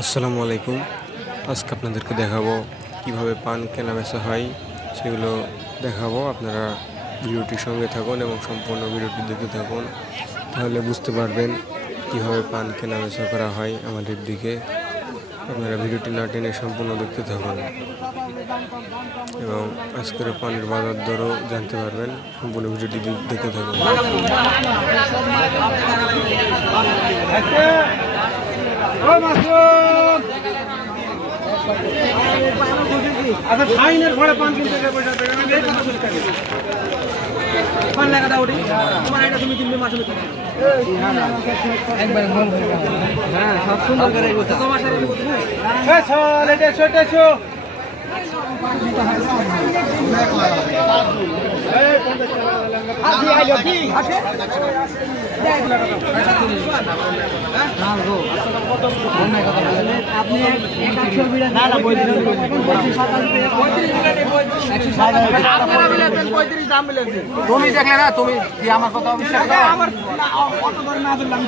আসসালামু আলাইকুম। আজকে আপনাদেরকে দেখাবো কিভাবে পান কেনাবেচা হয়, সেগুলো দেখাবো। আপনারা ভিডিওটির সঙ্গে থাকুন এবং সম্পূর্ণ ভিডিওটি দেখতে থাকুন, তাহলে বুঝতে পারবেন কিভাবে পান কেনাবেচা করা হয় আমাদের দিকে। আপনারা ভিডিওটি না টেনে সম্পূর্ণ দেখতে থাকুন এবং আজকের পানের বাজার দরও জানতে পারবেন। সম্পূর্ণ ভিডিওটি দেখতে থাকুন। আচ্ছা ফাইনের ঘরে পান কিনতে গেলে পয়সা দেবে পান লাগা দাও তোমার এটা তুমি কিনবে মাসে একবার মন করে হ্যাঁ সব সুন্দর করে এগোছে তোমার সাথে এই চল এটা ছোটছো আজি আইলো কি আছে আপনি না না 35 দাম মিলেছে তুমি দেখলে না তুমি কি আমার কথা অবিশ্বাস করো আমার কত ধরে না দিলাম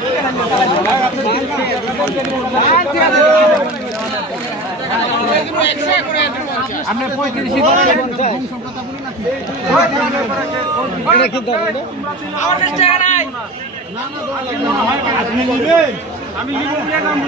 আপনি 35 করে কথা বলি না এটা কি ধরে আমার কাছে টাকা নাই না না আপনি নেবেন আমি নিব বলে নাম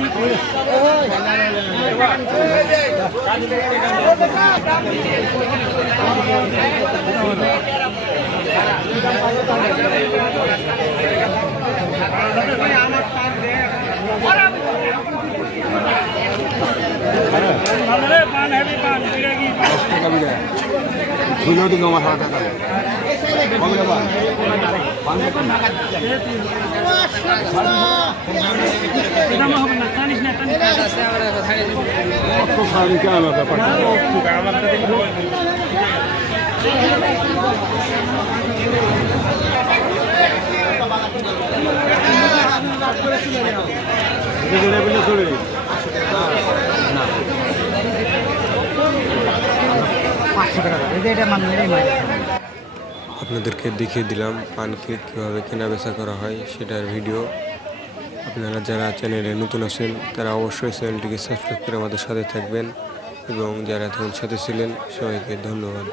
আপনাদেরকে দেখিয়ে দিলাম পানকে কীভাবে কেনাবেচা করা হয় সেটার ভিডিও। আপনারা যারা চ্যানেলে নতুন আছেন তারা অবশ্যই চ্যানেলটিকে সাবস্ক্রাইব করে আমাদের সাথে থাকবেন এবং যারা এখন সাথে ছিলেন সবাইকে ধন্যবাদ।